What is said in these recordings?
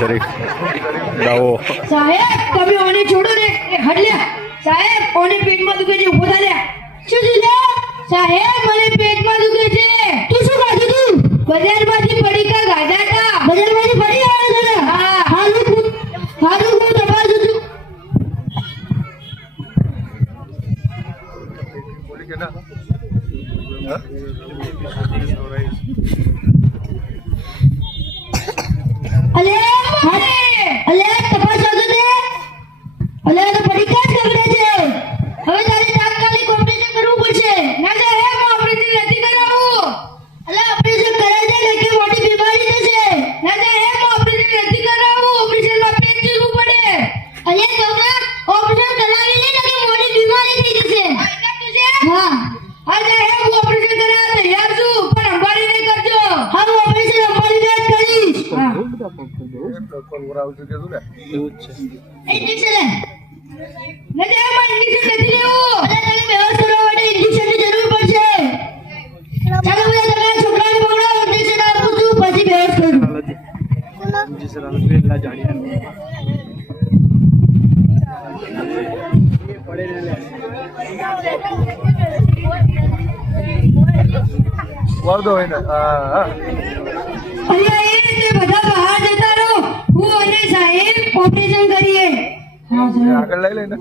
શરીફ દાવો સાહેબ તમે ઓને છોડો ને હડલ્યા સાહેબ ઓને પેટમાં દુખે છે ઉભો થા લે શું થયું સાહેબ મને પેટમાં દુખે છે તું શું ખાધું તું બજારમાંથી પડીકા ગાધા હતા બજારમાંથી પડી આવ્યો છે હા હારું હું તપાસું છું અલે તપાસ આવતો દે અલે તો પડીકા જ ગગડે છે હવે તારે તાત્કાલિક ઓપરેશન કરવું પડશે ના સાહેબ હું ઓપરેશન નથી કરાવું અલે ઓપરેશન કરાવી દે કે મોટી બીમારી થશે ના સાહેબ હું ઓપરેશન નથી કરાવું ઓપરેશનમાં પેટ ચૂરવું પડે અલે છોકરા ઓપરેશન કરાવી લે કે મોટી બીમારી થઈ જશે હા સાહેબ હું ઓપરેશન કરાવવા તૈયાર છું પણ અંબાડી નહીં કરજો હા હું ઓપરેશન અંબાડી જ કરીશ હા ઇન્જેક્શન નથી લેવું અરે તને બેહોશ કરવા માટે ઇન્જેક્શનની જરૂર પડશે ચાલો બધા તમારા છોકરાને પકડો ઇન્જેક્શન આપું છું પછી બેહોશ કરું ઇન્જેક્શન આપે પેલા જાડી વાળો હોય ને હા અરે એ તે બધા બહાર જતા રહો હું અને સાહેબ ઓપરેશન કરીએ હા આગળ લઈ લઈને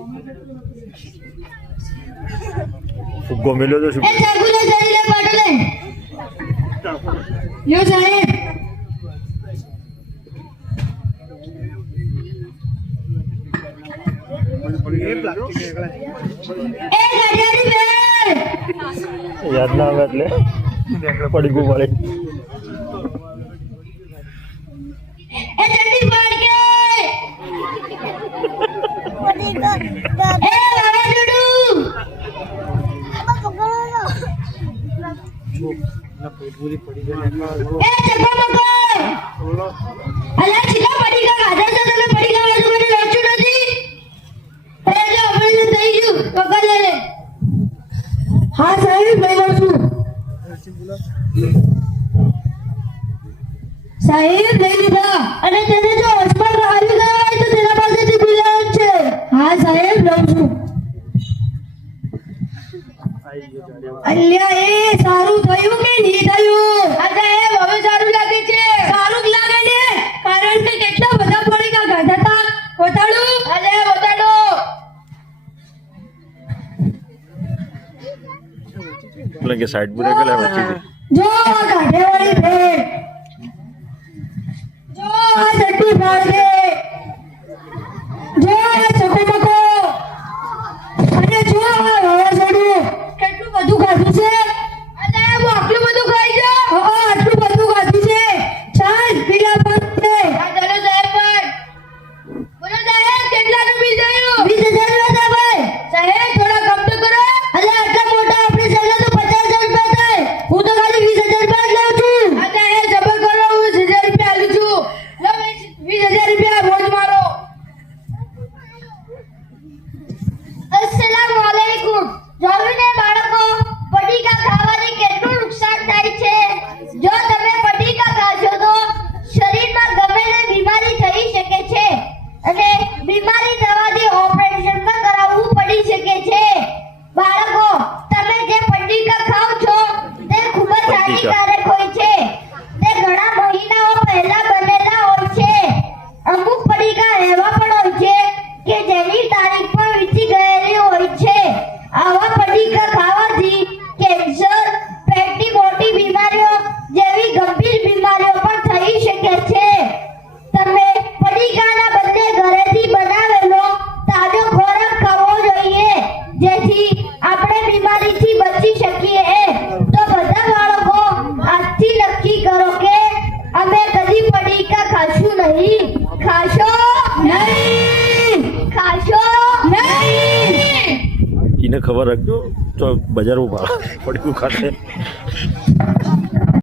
ફુગ્ગો મેલ્યો તો શું એ ચાકુને જરીને પાટલે યો સાહેબ એ ગાડી બે યાદ ના આવે એટલે પડી ગયું મળે એ જલ્દી પાડ કે એ બાબા ડુડુ એ ચપ્પા મકો અલા ચીલા પડી ગયા ગાધા છે તને પડી ગયા બાજુ મને લોચું નથી એ જો ઓપરેશન થઈ ગયું પકડ લે હા સાહેબ લઈ લઉં છું સાહેબ લઈ લીધા અને તેને જો હોસ્પિટલ આવી ગયા હોય તો તેના પાસેથી બિલ છે હા સાહેબ લઉં છું અલ્યા એ સારું થયું કે નહીં થયું હા સાહેબ હવે સારું લાગે છે સારું લાગે ને કારણ કે કેટલા બધા પડીકા ગાધા હતા બતાડું અલે બતાડો એટલે કે સાઈડ પર કે વચ્ચે જો ગાધેવાળી ભેટ જો આ ચટ્ટી ફાડે જો આ ચકોમકો અને જો આ વાવાઝોડું કેટલું બધું ખાધું છે અરે હું આટલું બધું ખાઈ ગયો હા આટલું બધું ખાધું છે ચાલ પીલા પંતે આ ચાલો સાહેબ પણ બોલો સાહેબ કેટલાનું બિલ થયું 20000 હતા ભાઈ સાહેબ થોડા કમ તો કરો અરે આટલા મોટા ઓપરેશન તો 50000 રૂપિયા થાય હું તો ખાલી 20000 રૂપિયા જ લઉં છું અરે એ જબર કરો હું 1000 રૂપિયા આલું છું લો 20000 રૂપિયા મોજ મારો અસ્સલામુ અલૈકુમ જોઈને બાળકો પડીકા ખાવાથી કેટલું નુકસાન થાય છે જો તમે પડીકા ખાશો તો શરીરમાં ગમે તે બીમારી થઈ શકે છે અને બીમારી થવાથી ઓપરેશન પણ કરાવવું પડી શકે છે બાળકો તમે જે પડીકા ખાઓ છો તે ખૂબ જ હાનિકારક હોય છે તે ઘણા મહિનાઓ પહેલા બનેલા હોય છે અમુક પડીકા એવા પણ હોય છે કે જેની તારીખ પણ વીતી ગયેલી હોય છે આવા પડીકા ખાવાથી કેન્સર પેટની મોટી બીમારીઓ જેવી ગંભીર બીમારીઓ પણ થઈ શકે છે તમે પડીકાના બદલે ઘરેથી બનાવેલો તાજો ખોરાક ખાવો જોઈએ જેથી આપણે બીમારીથી બચી શકીએ તો બધા બાળકો આજથી નક્કી કરો કે અમે કદી પડીકા ખાશું નહીં ખાશો નહીં એને ખબર રાખજો તો બજારમાં પડીકું ખાશે